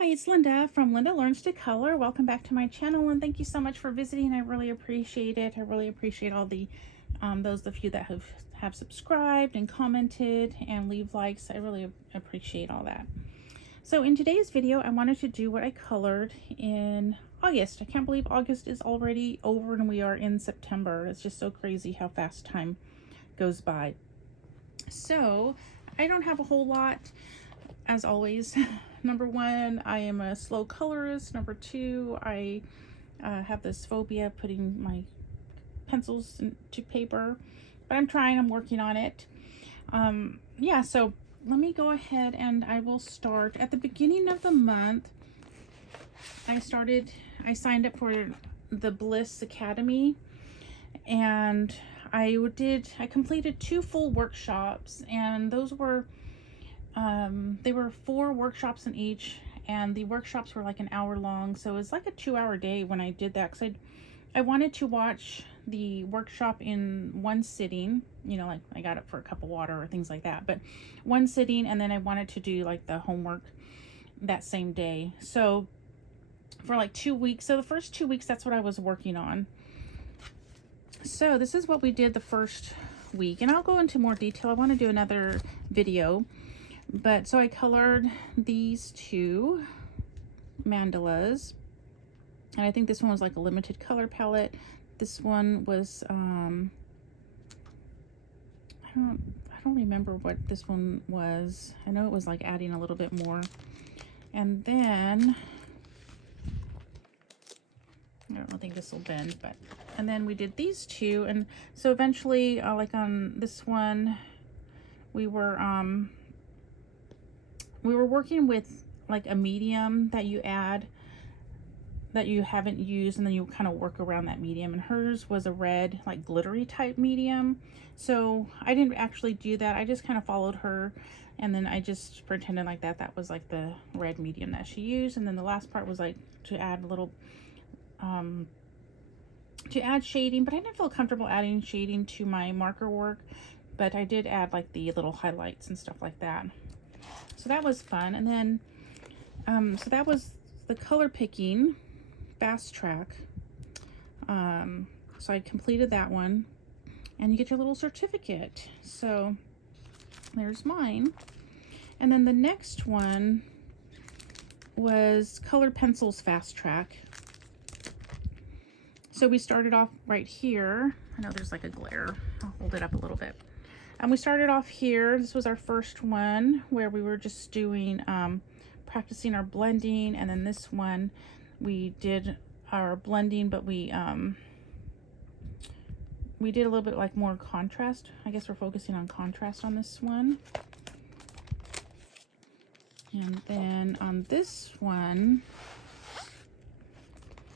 Hi, it's Linda from Linda Learns to Color. Welcome back to my channel, and thank you so much for visiting. I really appreciate it. I really appreciate all the those of you that have subscribed and commented and leave likes. I really appreciate all that. So in today's video, I wanted to do what I colored in August. I can't believe August is already over and we are in September. It's just so crazy how fast time goes by. So I don't have a whole lot, as always. Number one, I am a slow colorist. Number two, I have this phobia of putting my pencils into paper, but I'm working on it. Yeah, so let me go ahead and I will start at the beginning of the month. I signed up for the Bliss Academy, and I completed 2 full workshops, and those were they were 4 workshops in each, and the workshops were like an hour long, so it was like a 2-hour day when I did that, because I wanted to watch the workshop in one sitting, you know, like I got up for a cup of water or things like that, but one sitting, and then I wanted to do like the homework that same day. So for like 2 weeks, so the first 2 weeks, that's what I was working on. So this is what we did the first week, and I'll go into more detail. I want to do another video. But so I colored these 2 mandalas, and I think this one was like a limited color palette. This one was I don't remember what this one was. I know it was like adding a little bit more. And then I don't think this will bend, but and then we did these 2, and so eventually like on this one we were working with like a medium that you add that you haven't used, and then you kind of work around that medium, and hers was a red, like glittery type medium. So I didn't actually do that. I just kind of followed her, and then I just pretended like that was like the red medium that she used. And then the last part was like to add a little to add shading, but I didn't feel comfortable adding shading to my marker work, but I did add like the little highlights and stuff like that. So that was fun. And then so that was the color picking fast track. So I completed that one, and you get your little certificate. So there's mine. And then the next one was colored pencils fast track. So we started off right here. I know there's like a glare. I'll hold it up a little bit. And we started off here. This was our first one where we were just doing practicing our blending, and then this one we did our blending, but we did a little bit like more contrast. I guess we're focusing on contrast on this one. And then on this one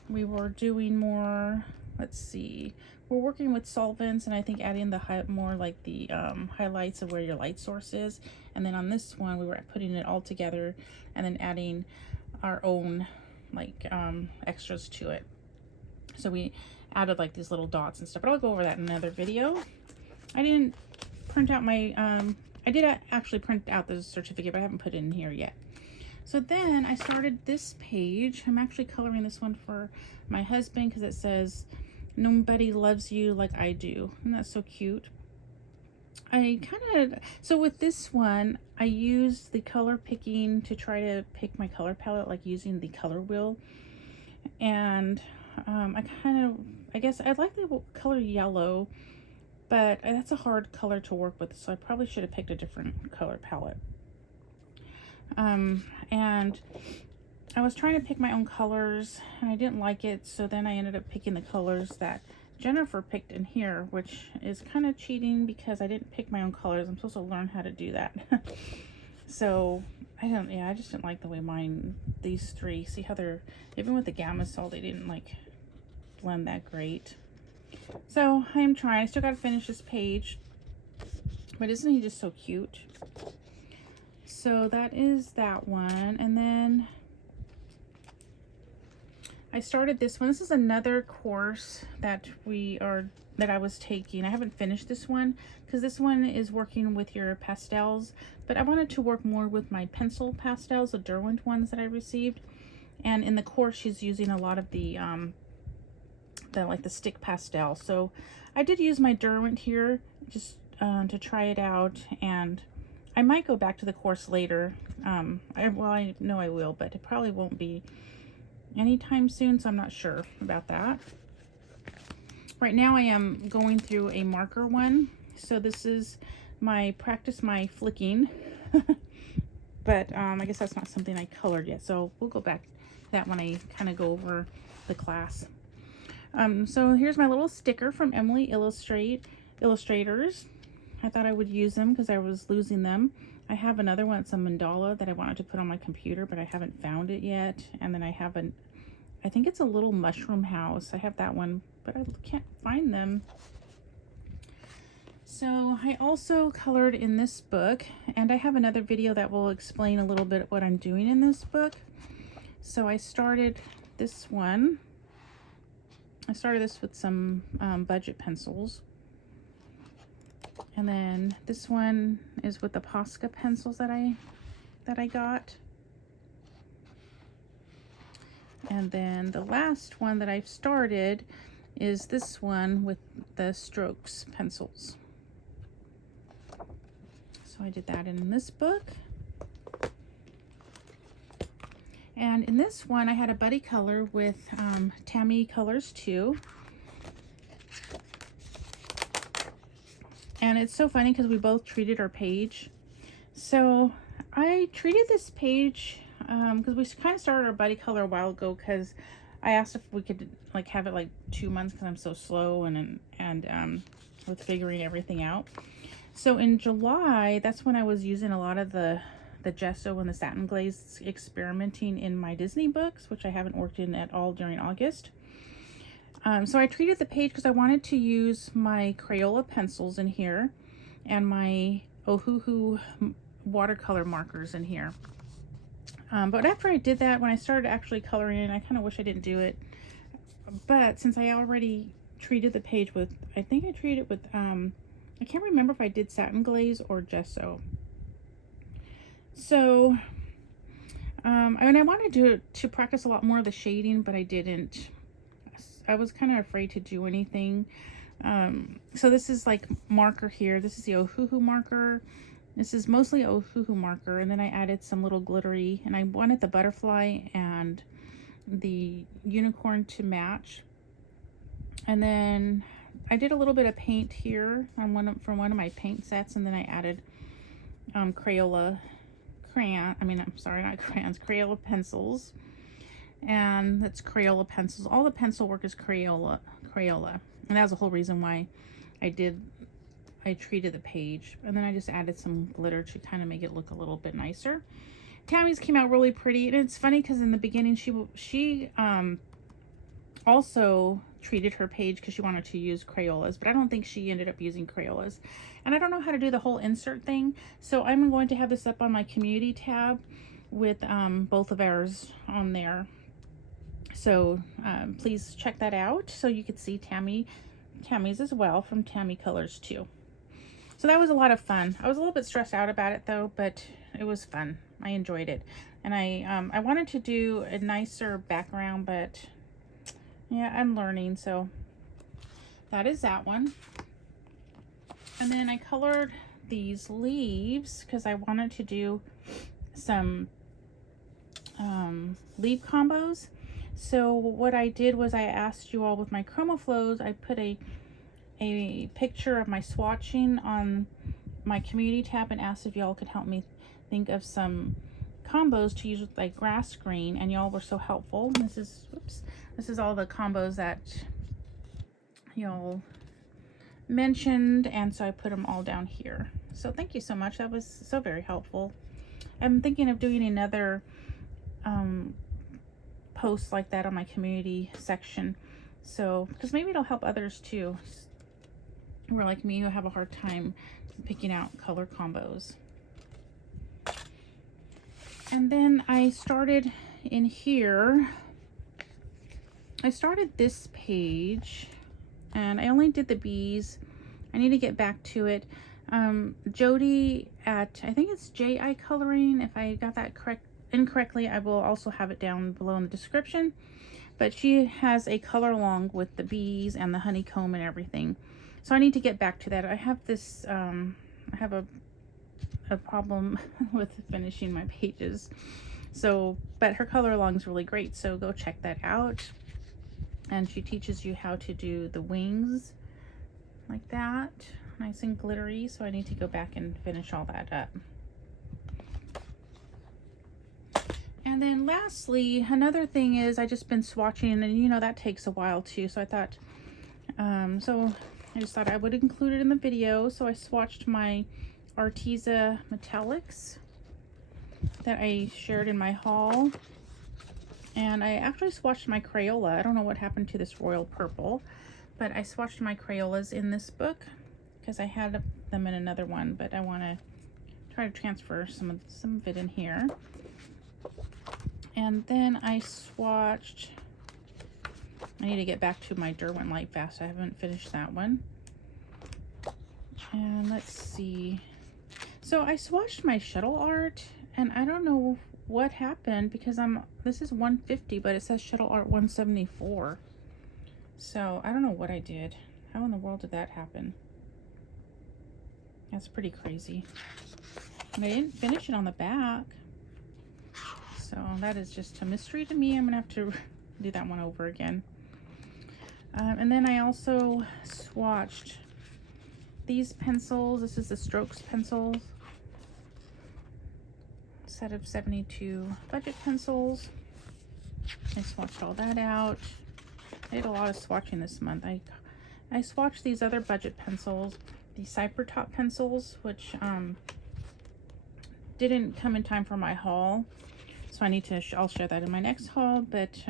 we were doing more, let's see, we're working with solvents, and I think adding the more like the highlights of where your light source is. And then on this one we were putting it all together and then adding our own like extras to it. So we added like these little dots and stuff, but I'll go over that in another video. I didn't print out my I did actually print out the certificate, but I haven't put it in here yet. So then I started this page. I'm actually coloring this one for my husband because it says, "Nobody loves you like I do." And that's so cute. So with this one, I used the color picking to try to pick my color palette, like using the color wheel. And I guess I like the color yellow, but that's a hard color to work with, so I probably should have picked a different color palette. And I was trying to pick my own colors, and I didn't like it, so then I ended up picking the colors that Jennifer picked in here, which is kind of cheating because I didn't pick my own colors. I'm supposed to learn how to do that. So I just didn't like the way these 3, see how they're, even with the Gamma-Sol, they didn't like blend that great. So I'm trying. I still got to finish this page, but isn't he just so cute? So that is that one. And then I started this one. This is another course that I was taking. I haven't finished this one because this one is working with your pastels, but I wanted to work more with my pencil pastels, the Derwent ones that I received. And in the course, she's using a lot of the like the stick pastel. So I did use my Derwent here just to try it out, and I might go back to the course later. I know I will, but it probably won't be anytime soon, so I'm not sure about that. Right now I am going through a marker one. So this is my practice my flicking. But I guess that's not something I colored yet. So we'll go back to that when I kind of go over the class. So here's my little sticker from Emily Illustrators. I thought I would use them because I was losing them. I have another one, it's a mandala that I wanted to put on my computer, but I haven't found it yet. And then I have I think it's a little mushroom house. I have that one, but I can't find them. So I also colored in this book, and I have another video that will explain a little bit what I'm doing in this book. So I started this one. I started this with some budget pencils. And then this one is with the Posca pencils that I got. And then the last one that I've started is this one with the Strokes pencils. So I did that in this book. And in this one, I had a buddy color with Tammy Colors 2. And it's so funny because we both treated our page. So I treated this page because we kind of started our buddy color a while ago, because I asked if we could like have it like 2 months because I'm so slow and with figuring everything out. So in July, that's when I was using a lot of the gesso and the satin glaze, experimenting in my Disney books, which I haven't worked in at all during August. So I treated the page because I wanted to use my Crayola pencils in here and my Ohuhu watercolor markers in here. But after I did that, when I started actually coloring in, I kind of wish I didn't do it. But since I already treated the page with, I think I treated it with, I can't remember if I did satin glaze or gesso. So, and I wanted to practice a lot more of the shading, but I didn't. I was kind of afraid to do anything. So this is like marker here. This is the Ohuhu marker. This is mostly Ohuhu marker. And then I added some little glittery, and I wanted the butterfly and the unicorn to match. And then I did a little bit of paint here on from one of my paint sets, and then I added Crayola pencils. And that's Crayola pencils. All the pencil work is Crayola. And that was the whole reason why I treated the page. And then I just added some glitter to kind of make it look a little bit nicer. Tammy's came out really pretty. And it's funny because in the beginning she also treated her page because she wanted to use Crayolas, but I don't think she ended up using Crayolas. And I don't know how to do the whole insert thing. So I'm going to have this up on my community tab with both of ours on there. So please check that out so you could see Tammy's as well from Tammy Colors 2. So that was a lot of fun. I was a little bit stressed out about it though, but it was fun. I enjoyed it. And I wanted to do a nicer background, but yeah, I'm learning. So that is that one. And then I colored these leaves because I wanted to do some leaf combos. So what I did was I asked you all with my chroma flows, I put a picture of my swatching on my community tab and asked if y'all could help me think of some combos to use with like grass green, and y'all were so helpful. This is all the combos that y'all mentioned, and so I put them all down here. So thank you so much. That was so very helpful. I'm thinking of doing another post like that on my community section, so because maybe it'll help others too, who are like me, who have a hard time picking out color combos. And then I started in here I started this page and I only did the bees. I need to get back to it. Jody at, I think it's JI Coloring. If I got that incorrectly, I will also have it down below in the description. But she has a color along with the bees and the honeycomb and everything. So I need to get back to that. I have this, I have a problem with finishing my pages. So, but her color along is really great. So go check that out. And she teaches you how to do the wings like that. Nice and glittery. So I need to go back and finish all that up. And then lastly, another thing is I just been swatching, and you know that takes a while too. So I thought, so I just thought I would include it in the video. So I swatched my Arteza metallics that I shared in my haul. And I actually swatched my Crayola. I don't know what happened to this royal purple, but I swatched my Crayolas in this book because I had them in another one, but I want to try to transfer some of it in here. And then I swatched, I need to get back to my Derwent Light Fast. I haven't finished that one. And let's see. So I swatched my shuttle art, and I don't know what happened because this is 150, but it says shuttle art 174. So I don't know what I did. How in the world did that happen? That's pretty crazy. And I didn't finish it on the back. So that is just a mystery to me. I'm gonna have to do that one over again. And then I also swatched these pencils. This is the Strokes pencils. Set of 72 budget pencils. I swatched all that out. I did a lot of swatching this month. I swatched these other budget pencils, the Cypher Top pencils, which didn't come in time for my haul. So I need to, I'll share that in my next haul, but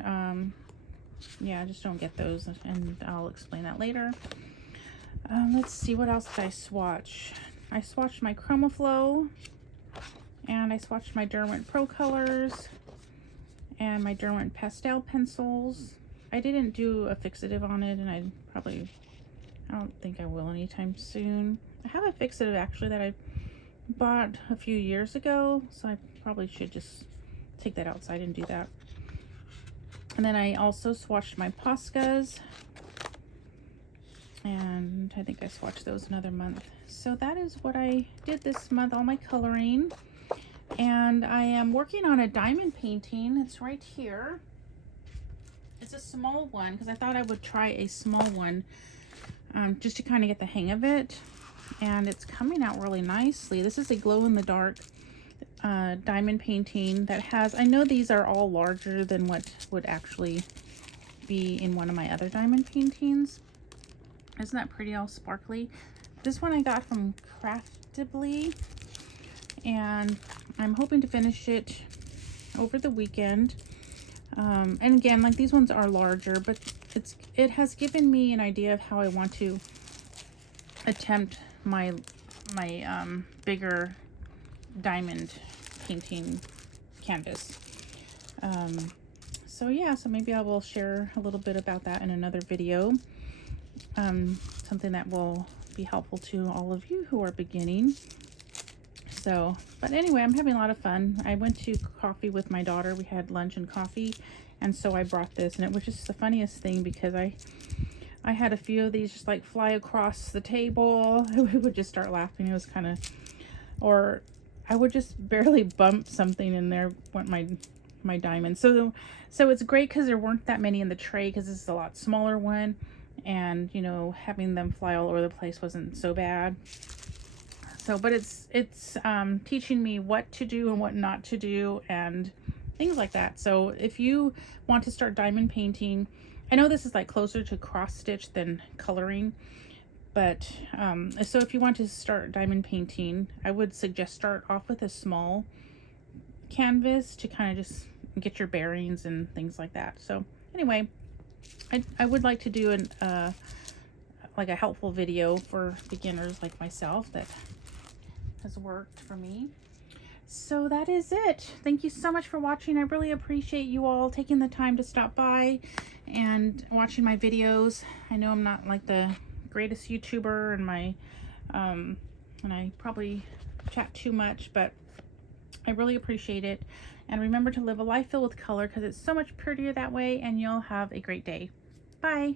yeah, I just don't get those, and I'll explain that later. Let's see, what else did I swatch? I swatched my Chromaflow, and I swatched my Derwent Pro Colors, and my Derwent Pastel pencils. I didn't do a fixative on it, and I don't think I will anytime soon. I have a fixative actually that I bought a few years ago, so I probably should just take that outside and do that. And then I also swatched my Poscas, and I think I swatched those another month. So that is what I did this month, all my coloring. And I am working on a diamond painting. It's right here. It's a small one because I thought I would try a small one just to kind of get the hang of it. And it's coming out really nicely. This is a glow-in-the-dark diamond painting that has, I know these are all larger than what would actually be in one of my other diamond paintings. Isn't that pretty, all sparkly? This one I got from Craftably, and I'm hoping to finish it over the weekend. And again, like, these ones are larger, but it has given me an idea of how I want to attempt my bigger diamond painting canvas. So yeah, so maybe I will share a little bit about that in another video. Something that will be helpful to all of you who are beginning. So, but anyway, I'm having a lot of fun. I went to coffee with my daughter. We had lunch and coffee, and so I brought this, and it was just the funniest thing because I had a few of these just like fly across the table. We would just start laughing. It was kind of, or I would just barely bump something in there, went my diamond. So it's great because there weren't that many in the tray because this is a lot smaller one, and you know, having them fly all over the place wasn't so bad. So, but it's teaching me what to do and what not to do and things like that. So if you want to start diamond painting, I know this is like closer to cross stitch than coloring, but so if you want to start diamond painting, I would suggest start off with a small canvas to kind of just get your bearings and things like that. So anyway, I would like to do like a helpful video for beginners like myself that has worked for me. So that is it. Thank you so much for watching. I really appreciate you all taking the time to stop by and watching my videos. I know I'm not like the greatest YouTuber, and I probably chat too much, but I really appreciate it. And remember to live a life filled with color, because it's so much prettier that way, and you'll have a great day. Bye.